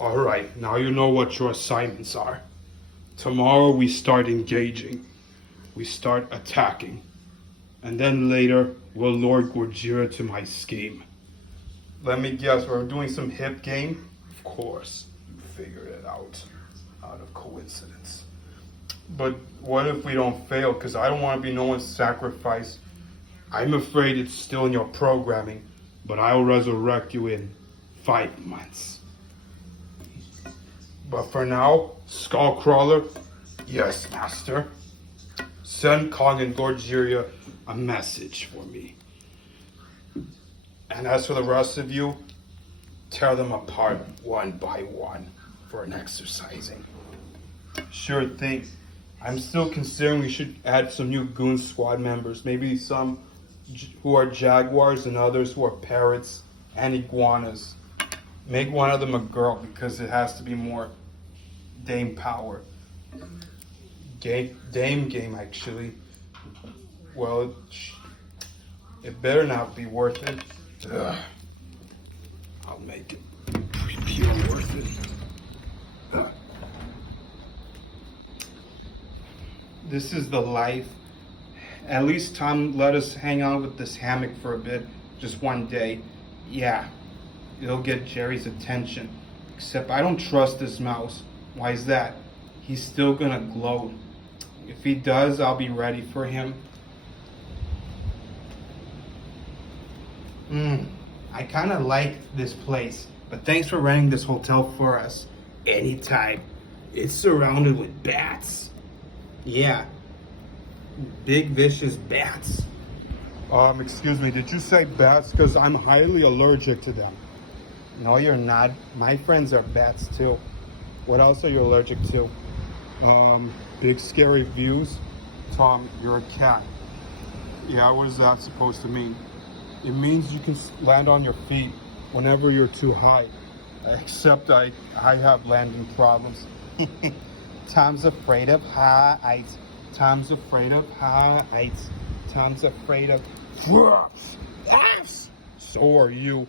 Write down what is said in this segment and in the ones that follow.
Alright, now you know what your assignments are. Tomorrow we start engaging. We start attacking. And then later we'll lure Godzilla to my scheme. Let me guess, we're doing some hip game? Of course, you figured it out of coincidence. But what if we don't fail? Because I don't want to be no one's sacrifice. I'm afraid it's still in your programming, but I'll resurrect you in 5 months. But for now, Skullcrawler, yes, master. Send Kong and Godzilla a message for me. And as for the rest of you, tear them apart one by one for an exercising. Sure thing. I'm still considering we should add some new goon squad members. Maybe some who are jaguars and others who are parrots and iguanas. Make one of them a girl because it has to be more dame power. Dame game, actually. Well, it better not be worth it. Ugh. I'll make it pure worth it. Ugh. This is the life. At least Tom let us hang out with this hammock for a bit, just one day. Yeah, it'll get Jerry's attention. Except I don't trust this mouse. Why is that? He's still gonna gloat. If he does, I'll be ready for him. I kind of like this place, but thanks for renting this hotel for us. Anytime. It's surrounded with bats. Yeah. Big vicious bats. Excuse me, did you say bats? Because I'm highly allergic to them. No, you're not. My friends are bats too. What else are you allergic to? Big scary views. Tom, you're a cat. Yeah, what is that supposed to mean? It means you can land on your feet whenever you're too high. Except I have landing problems. Tom's afraid of heights. Tom's afraid of heights. Tom's afraid of... So are you.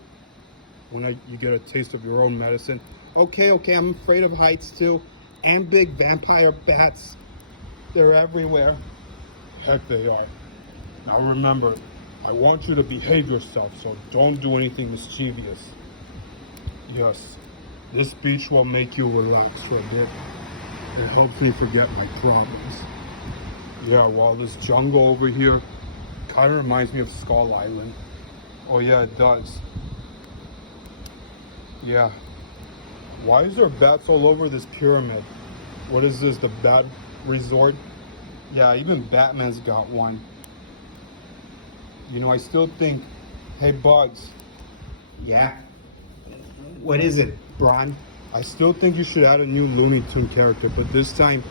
When you get a taste of your own medicine. Okay, I'm afraid of heights too. And big vampire bats. They're everywhere. Heck, they are. Now remember, I want you to behave yourself, so don't do anything mischievous. Yes, this beach will make you relax for a bit. It helps me forget my problems. Yeah, well, this jungle over here kind of reminds me of Skull Island. Oh yeah, it does. Yeah. Why is there bats all over this pyramid? What is this, the bat resort? Yeah, even Batman's got one. You know, I still think, hey Bugs. Yeah? What is it, Braun? I still think you should add a new Looney Tune character, but this time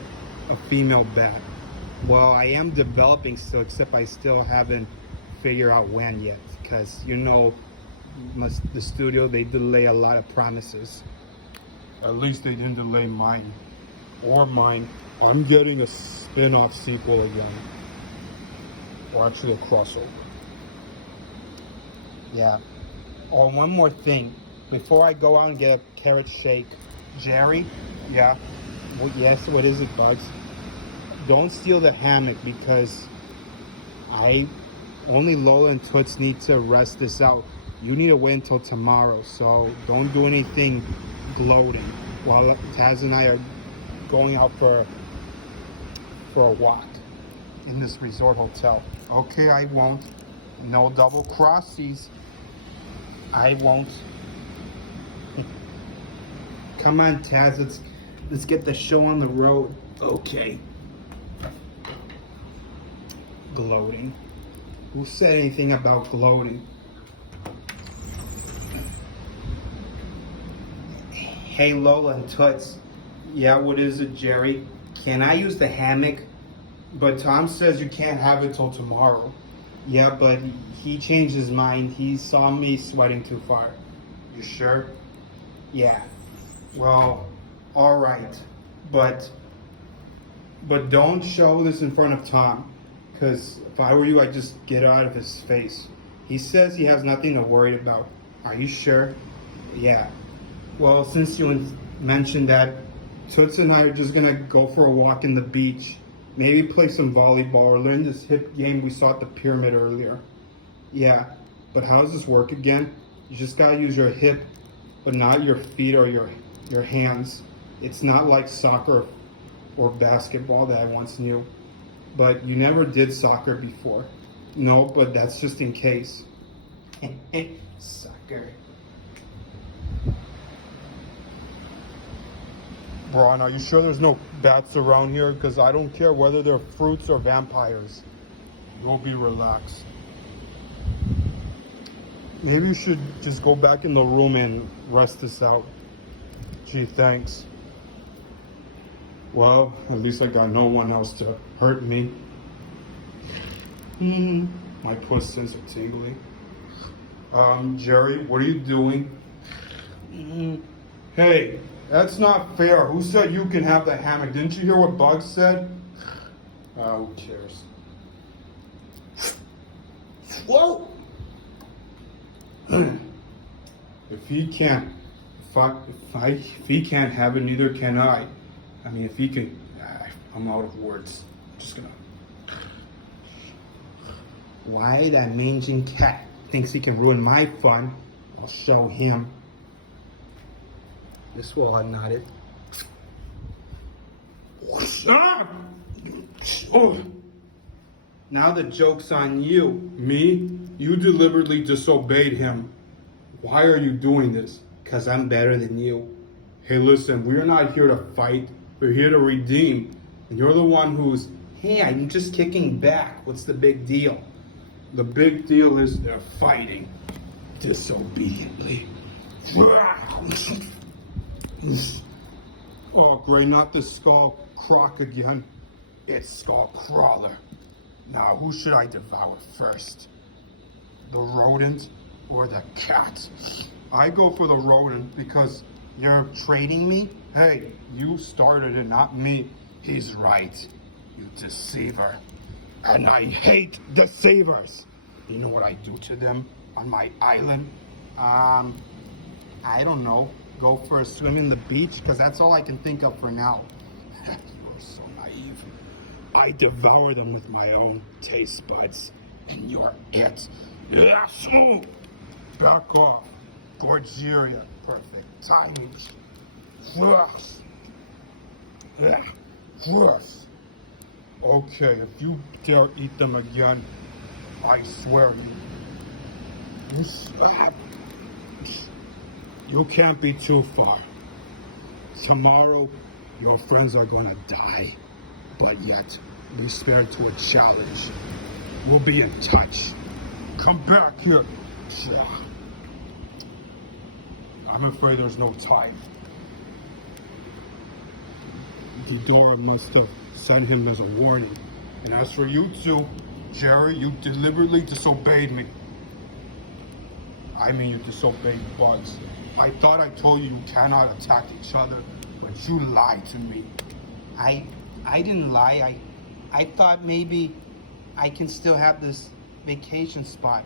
a female bat. Well, I am developing still, except I still haven't figured out when yet. Because, you know, the studio, they delay a lot of promises. At least they didn't delay mine. Or mine. I'm getting a spin-off sequel again. Or actually a crossover. Yeah. Oh, one more thing. Before I go out and get a carrot shake, Jerry? Yeah? Yes, what is it, Bugs? Don't steal the hammock because only Lola and Toots need to rest this out. You need to wait until tomorrow, so don't do anything gloating while Taz and I are going out for a walk in this resort hotel. Okay, I won't. No double crossies. I won't. Come on, Taz, let's get the show on the road. Okay. Gloating. Who said anything about gloating? Hey, Lola and Toots. Yeah, what is it, Jerry? Can I use the hammock? But Tom says you can't have it till tomorrow. Yeah, but he changed his mind. He saw me sweating too far. You sure? Yeah. Well, all right. But don't show this in front of Tom. Because if I were you, I'd just get it out of his face. He says he has nothing to worry about. Are you sure? Yeah. Well, since you mentioned that Toots and I are just gonna go for a walk in the beach. Maybe play some volleyball or learn this hip game we saw at the pyramid earlier. Yeah, but how does this work again? You just gotta use your hip, but not your feet or your hands. It's not like soccer or basketball that I once knew. But you never did soccer before. No, but that's just in case. Soccer. Ron, are you sure there's no bats around here? Because I don't care whether they're fruits or vampires. You'll be relaxed. Maybe you should just go back in the room and rest this out. Gee, thanks. Well, at least I got no one else to hurt me. My puss-ins are tingling. Jerry, what are you doing? Hey, that's not fair. Who said you can have the hammock? Didn't you hear what Bugs said? Who cares? Whoa! If he can't have it, neither can I. I mean, if he can, I'm out of words. I'm just gonna. Why that mangy cat thinks he can ruin my fun? I'll show him. This wall I'm not it. Oh. Now the joke's on you. Me? You deliberately disobeyed him. Why are you doing this? Because I'm better than you. Hey, listen, we're not here to fight. We're here to redeem. And you're the one who's, hey, I'm just kicking back. What's the big deal? The big deal is they're fighting disobediently. Oh, great, not the skull croc again. It's skull crawler. Now, who should I devour first? The rodent or the cat? I go for the rodent because you're trading me? Hey, you started it, not me. He's right, you deceiver. And I hate deceivers. You know what I do to them on my island? I don't know. Go for a swim in the beach, because that's all I can think of for now. You're so naive. I devour them with my own taste buds, and you're it. Back off. Godzilla. Perfect timing. Okay, if you dare eat them again, I swear you can't be too far. Tomorrow, your friends are gonna die, but yet we spared to a challenge. We'll be in touch. Come back here. I'm afraid there's no time. Ghidorah must have sent him as a warning. And as for you two, Jerry, you deliberately disobeyed me. I mean, you disobeyed Bugs. I thought I told you you cannot attack each other, but you lied to me. I didn't lie. I thought maybe I can still have this vacation spot.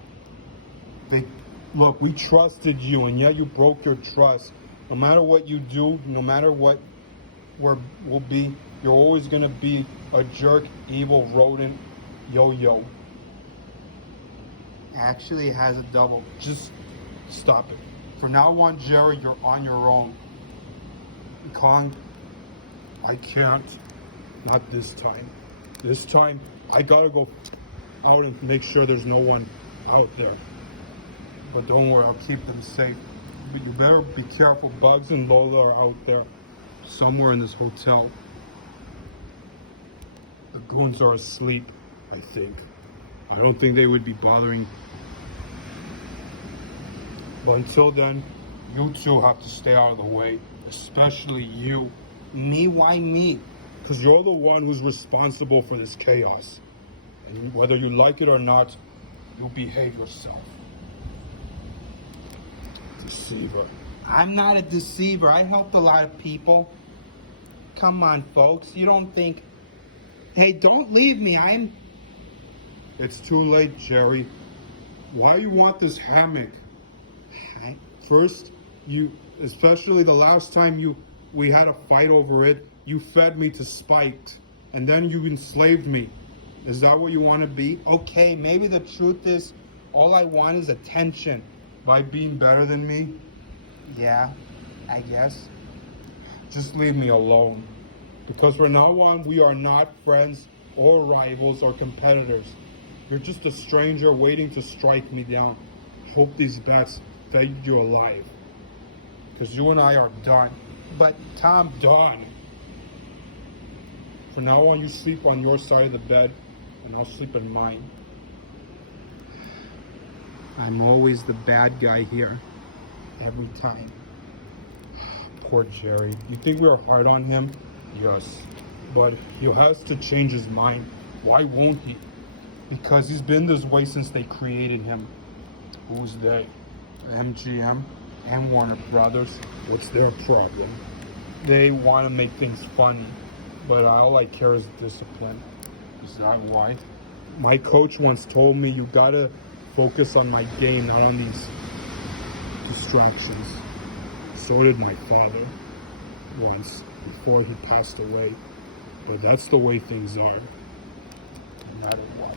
Look, we trusted you, and yet you broke your trust. No matter what you do, no matter what will be, you're always going to be a jerk, evil, rodent, yo-yo. Actually, it has a double. Just stop it. From now on, Jerry, you're on your own. Kong, I can't. Not this time. This time, I gotta go out and make sure there's no one out there. But don't worry, I'll keep them safe. But you better be careful. Bugs and Lola are out there, somewhere in this hotel. The goons are asleep, I think. I don't think they would be bothering. But until then, you two have to stay out of the way, especially you. Me? Why me? Because you're the one who's responsible for this chaos. And whether you like it or not, you behave yourself. Deceiver. I'm not a deceiver. I helped a lot of people. Come on, folks. You don't think... Hey, don't leave me. It's too late, Jerry. Why you want this hammock? First, especially the last time you We had a fight over it. You fed me to Spiked, and then you enslaved me. Is that what you want to be? Okay, maybe the truth is all I want is attention. By being better than me? Yeah, I guess. Just leave me alone. Because from now on, we are not friends or rivals or competitors. You're just a stranger waiting to strike me down. Hope these bats fed you alive. Because you and I are done. But Tom, Done. From now on, you sleep on your side of the bed, and I'll sleep in mine. I'm always the bad guy here. Every time. Poor Jerry. You think we're hard on him? Yes. But he has to change his mind. Why won't he? Because he's been this way since they created him. Who's they? MGM and Warner Brothers. What's their problem? They want to make things funny. But all I care is discipline. Is that why? My coach once told me you gotta focus on my game, not on these distractions. So did my father once, before he passed away. But that's the way things are. No matter what.